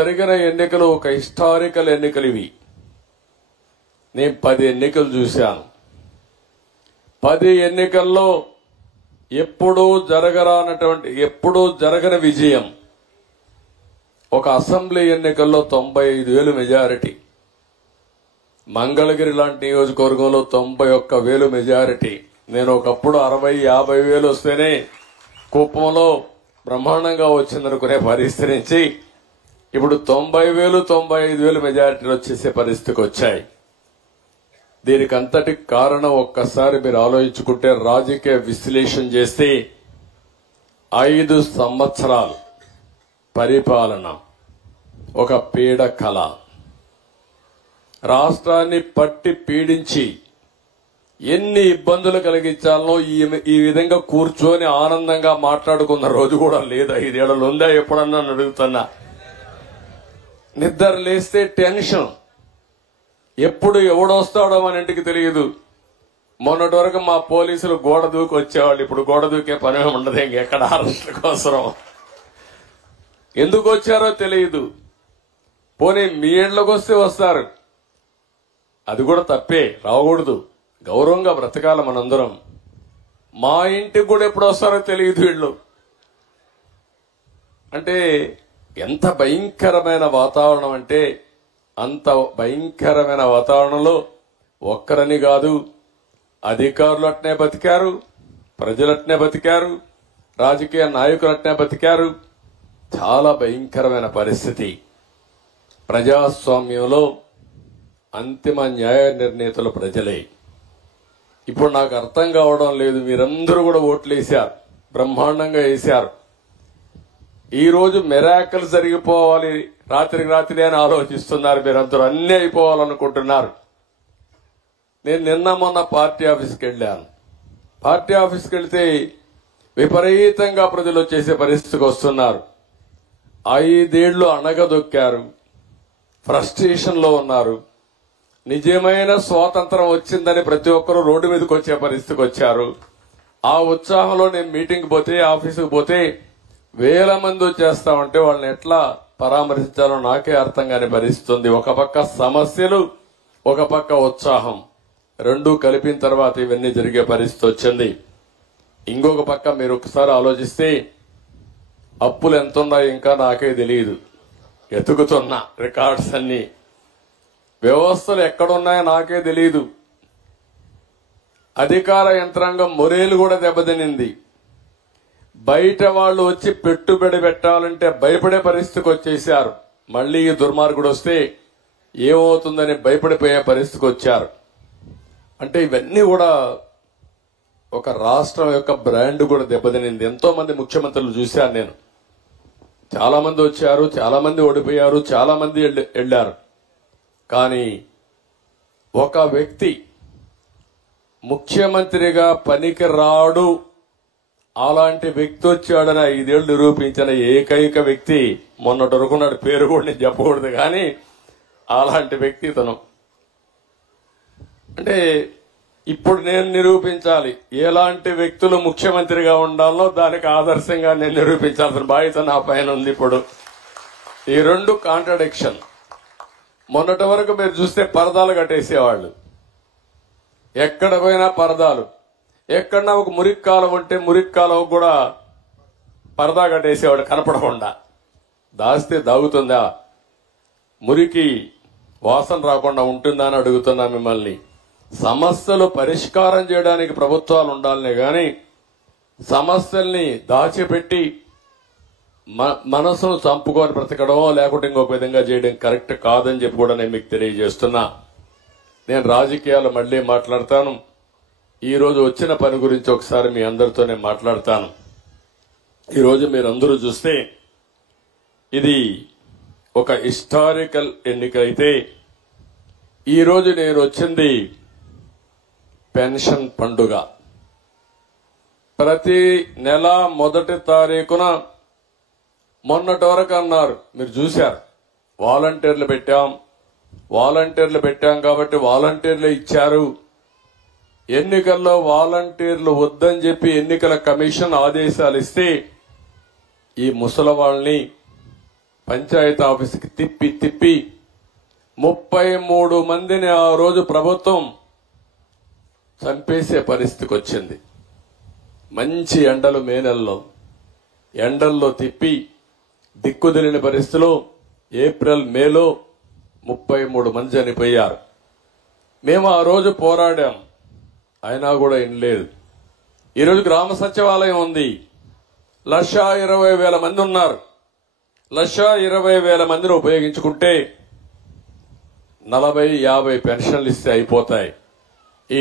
జరిగిన ఎన్నికలు ఒక హిస్టారికల్ ఎన్నికలు ఇవి. నేను 10 ఎన్నికలు చూశాను. 10 ఎన్నికల్లో ఎప్పుడూ జరగని విజయం. ఒక అసెంబ్లీ ఎన్నికల్లో 95,000 మెజారిటీ, మంగళగిరి లాంటి నియోజకవర్గంలో 91,000 మెజారిటీ. నేను ఒకప్పుడు 60,000-50,000 వస్తేనే కుప్పంలో బ్రహ్మాండంగా వచ్చిందనుకునే పరిస్థితి నుంచి ఇప్పుడు 90,000-95,000 మెజారిటీలు వచ్చేసే పరిస్థితికి వచ్చాయి. దీనికి అంతటికి కారణం ఒక్కసారి మీరు ఆలోచించుకుంటే, రాజకీయ విశ్లేషణ చేస్తే 5 సంవత్సరాలు పరిపాలన ఒక పీడ కళ, రాష్ట్రాన్ని పట్టి పీడించి ఎన్ని ఇబ్బందులు కలిగించాలనో ఈ విధంగా కూర్చొని ఆనందంగా మాట్లాడుకున్న రోజు కూడా లేదు. 5 ఏళ్లు ఉందా ఎప్పుడన్నా అడుగుతున్నా. నిద్ర లేస్తే టెన్షన్, ఎప్పుడు ఎవడొస్తాడో మన ఇంటికి తెలియదు. మొన్నటి వరకు మా పోలీసులు గోడ దూకి వచ్చేవాళ్ళు, ఇప్పుడు గోడ దూకే పని ఉండదు. ఇంకెక్కడ అరెస్టుల కోసం ఎందుకు వచ్చారో తెలియదు. పోనీ మీ ఇళ్లకు వస్తే వస్తారు, అది కూడా తప్పే, రాకూడదు. గౌరవంగా బ్రతకాల మనందరం. మా ఇంటికి కూడా ఎప్పుడు వస్తారో తెలియదు వీళ్ళు. అంటే ఎంత భయంకరమైన వాతావరణం అంటే, అంత భయంకరమైన వాతావరణంలో ఒక్కరని కాదు, అధికారులు అట్నే బతికారు, ప్రజలు అట్నే బతికారు, రాజకీయ నాయకులు అట్నే బతికారు. చాలా భయంకరమైన పరిస్థితి. ప్రజాస్వామ్యంలో అంతిమ న్యాయ నిర్ణేతలు ప్రజలే. ఇప్పుడు నాకు అర్థం కావడం లేదు, మీరందరూ కూడా ఓట్లు వేశారు, బ్రహ్మాండంగా వేశారు. ఈ రోజు మిరాకిల్ జరిగిపోవాలి, రాత్రికి రాత్రి అని ఆలోచిస్తున్నారు. మీరందరూ అన్నీ అయిపోవాలనుకుంటున్నారు. నేను నిన్న మొన్న పార్టీ ఆఫీస్కి వెళ్ళాను. పార్టీ ఆఫీస్కి వెళ్తే విపరీతంగా ప్రజలు వచ్చేసే పరిస్థితికి వస్తున్నారు. 5 ఏళ్లు అణగదొక్కారు, ఫ్రస్ట్రేషన్ లో ఉన్నారు. నిజమైన స్వాతంత్రం వచ్చిందని ప్రతి ఒక్కరూ రోడ్డు మీదకి వచ్చే పరిస్థితికి వచ్చారు. ఆ ఉత్సాహంలో నేను మీటింగ్ పోతే, ఆఫీసుకు పోతే వేల మంది వచ్చేస్తామంటే వాళ్ళని ఎట్లా పరామర్శించాలో నాకే అర్థం కాని పరిస్థితి. ఒక పక్క సమస్యలు, ఒక పక్క ఉత్సాహం, రెండూ కలిపిన తర్వాత ఇవన్నీ జరిగే పరిస్థితి వచ్చింది. ఇంకొక పక్క మీరు ఒకసారి ఆలోచిస్తే, అప్పులు ఎంతున్నాయో ఇంకా నాకే తెలియదు. ఎతుకుతున్నా రికార్డ్స్ అన్ని, వ్యవస్థలు ఎక్కడున్నాయో నాకే తెలియదు. అధికార యంత్రాంగం మొరేలు కూడా దెబ్బతినింది. బయట వాళ్ళు వచ్చి పెట్టుబడి పెట్టాలంటే భయపడే పరిస్థితికి వచ్చేశారు. మళ్లీ ఈ దుర్మార్గుడు వస్తే ఏమవుతుందని భయపడిపోయే పరిస్థితికి వచ్చారు. అంటే ఇవన్నీ కూడా ఒక రాష్ట్రం యొక్క బ్రాండ్ కూడా దెబ్బతినింది. ఎంతో మంది ముఖ్యమంత్రులు చూశాను నేను. చాలా మంది వచ్చారు, చాలా మంది ఓడిపోయారు, చాలా మంది వెళ్లారు. కానీ ఒక వ్యక్తి ముఖ్యమంత్రిగా పనికి రాడు, అలాంటి వ్యక్తి వచ్చాడని 5 ఏళ్లు నిరూపించిన ఏకైక వ్యక్తి మొన్నటి వరకున్నాడు. పేరు కూడా నేను చెప్పకూడదు, కానీ అలాంటి వ్యక్తి తను. అంటే ఇప్పుడు నేను నిరూపించాలి ఎలాంటి వ్యక్తులు ముఖ్యమంత్రిగా ఉండాలో, దానికి ఆదర్శంగా నేను నిరూపించాల్సిన బాధ్యత నా పైన ఉంది. ఇప్పుడు ఈ 2 కాంట్రడిక్షన్. మొన్నటి వరకు మీరు చూస్తే పరదాలు కట్టేసేవాళ్ళు, ఎక్కడ పోయినా పరదాలు. ఎక్కడన్నా ఒక మురికి కాలం ఉంటే మురికి కాలం కూడా పరదా కట్టేసేవాడు కనపడకుండా. దాస్తే దాగుతుందా? మురికి వాసన రాకుండా ఉంటుందా అని అడుగుతున్నా మిమ్మల్ని. సమస్యలు పరిష్కారం చేయడానికి ప్రభుత్వాలు ఉండాలనే గాని సమస్యల్ని దాచిపెట్టి మనసును చంపుకొని బ్రతకడమో లేకుంటే ఇంకొక విధంగా చేయడం కరెక్ట్ కాదని చెప్పి కూడా నేను మీకు తెలియజేస్తున్నా. నేను రాజకీయాలు మళ్లీ మాట్లాడతాను. ఈ రోజు వచ్చిన పని గురించి ఒకసారి మీ అందరితో నేను మాట్లాడతాను. ఈరోజు మీరందరూ చూస్తే ఇది ఒక హిస్టారికల్ ఎన్నిక అయితే, ఈరోజు నేను వచ్చింది పెన్షన్ పండుగ. ప్రతి నెల మొదటి తారీఖున మొన్నటి వరకు అన్నారు, మీరు చూశారు, వాలంటీర్లు పెట్టాం కాబట్టి వాలంటీర్లు ఇచ్చారు. ఎన్నికల్లో వాలంటీర్లు వద్దని చెప్పి ఎన్నికల కమిషన్ ఆదేశాలు ఇస్తే ఈ ముసలి వాళ్ళని పంచాయతీ ఆఫీసుకి తిప్పి 33 మందిని ఆ రోజు ప్రభుత్వం చంపేసే పరిస్థితికి వచ్చింది. మంచి ఎండలు మే నెలలో ఎండల్లో తిప్పి దిక్కుదిలిన పరిస్థితిలో ఏప్రిల్ మేలో 33 మంది చనిపోయారు. మేము ఆ రోజు పోరాడాం, అయినా కూడా వినలేదు. ఈరోజు గ్రామ సచివాలయం ఉంది, 1,20,000 మంది ఉన్నారు. 1,20,000 మందిని ఉపయోగించుకుంటే 40-50 పెన్షన్లు ఇస్తే అయిపోతాయి. ఈ